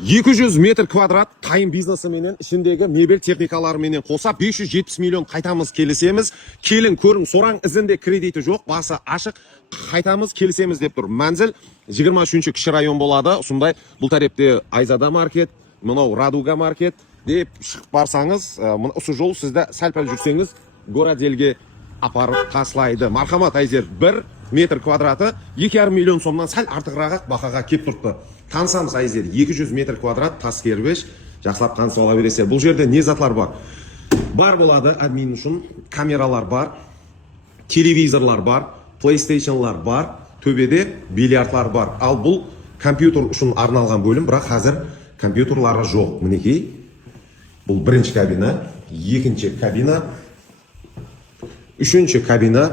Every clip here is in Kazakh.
200 метр квадрат тайын бизнесі менен ішіндегі мебель техникалары менен қоса 570 миллион қайтамыз келісеміз. Келін көрің, сораң ізінде кредиті жоқ, басы ашық, қайтамыз келісеміз деп тұр. Мәнзіл 23-ші кіші район болады. Сондай бұл тарепте Айзада маркет, мынау Радуга маркет деп шығып барсаңыз, осы жол сізді сәл-пәл жүрсеңіз, городелге апарып таслайды. Мархамат Айзер 1 метр квадраты 2,5 миллион сомнан сәл артығырақ бақаға кеп тұрды. Танысамыз Айзер 200 метр квадрат тас кербеш, жақсылап танысып ала бересіздер. Бұл жерде не затлар бар? Бар болады админ үшін, камералар бар, телевизорлар бар, PlayStationлар бар, төбеде бильярдлар бар. Ал бұл компьютер үшін арналған бөлім, бірақ қазір компьютерлары жоқ. Мінекей, бұл бірінші кабина, екінші кабина, үшінші кабина,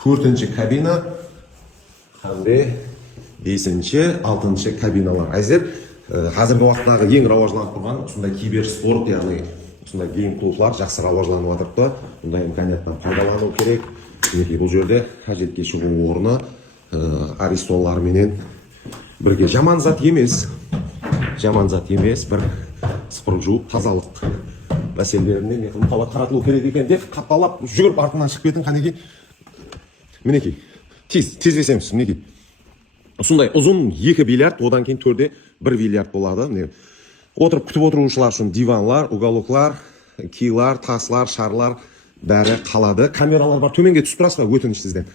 төртінші кабина, қандай 5-ші, 6-ші кабиналар. Әзір, қазіргі уақыттағы ең рауажланып тұрған, осындай киберспорт, яғни осындай гейм-клубтар жақсы рауажланып жатырды. Бұндай имканияттан пайдалану керек. Мінекей, бұл жерде қажетке шығу орны, аристоллар менен бірге. Жаман зат емес, бір сыпырып жуып, тазалық мәселелеріне мұқабат қаратылу керек екен деп қапталап жүгіріп артынан шығып кеттің. Қанекей, мінекей, тездесеміз, мінекей. Сондай ұзын 2 бильярд, одан кейін төрде 1 бильярд болады. Отырып күтіп отырушылар үшін диванлар, уголоклар, килар, таслар, шарлар бәрі қалады. Камералар бар, төменге түсіп тұрасыз ба, өтініш сізден.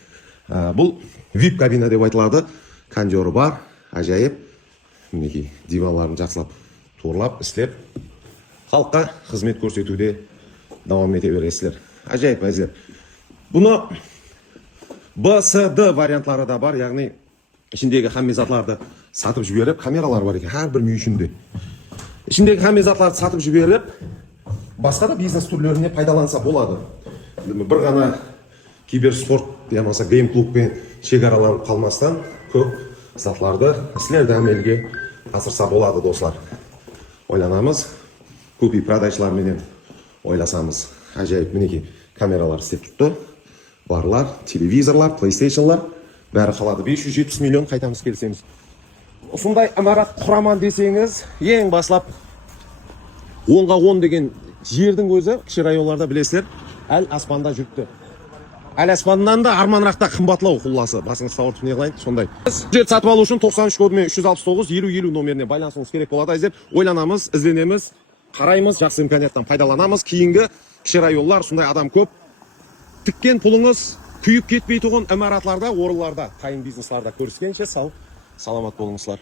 Бұл VIP кабина деп айтылады. Кондері бар, ажайып. Мінекей, диванларын жақсылап торлап, істеп, халыққа қызмет көрсетуде давам ете бересіздер. Ажайып әзілер. Бұны BSD вариантлары да бар, яғни ішіндегі хамме затларды сатып жіберіп, камералар бар екен, әрбір үй ішінде. Ішіндегі хамме затларды сатып жіберіп, басқа да бизнес түрлеріне пайдаланса болады. Бір ғана киберспорт, ямаса гейм-клубпен шекараланып қалмастан көп затларды сілерді әмелге асырса болады, достар. Ойланамыз, көпей продажларменен ойласамыз. Ажайып, мінекей, камералар істеп тұрды. Барлар, телевизорлар, PlayStationлар бәрі қалады. 570 миллион қайтамыз келсеміз. Осындай имарат құраман десеңіз, ең баслап 10-ға 10 деген жердің өзі кіші районларда білесіздер, әл аспанда жүріпті. Әл аспаннан да арманырақта қымбатлау құлласы. Басыңыз сауыртып не қылайын, сондай. Жер сатып алу үшін 93 кодымен 369-50-50 номеріне байланысыңыз керек болады. Айзер, ойланамыз, ізденеміз, қараймыз, жақсы имканияттан пайдаланамыз. Кейінгі кіші районлар, сондай адам көп. Тіккен пұлыңыз күйіп кетпей тұғын имаратларда, орыларда, тайын бизнесларда көріскенше сау, саламат болыңызлар.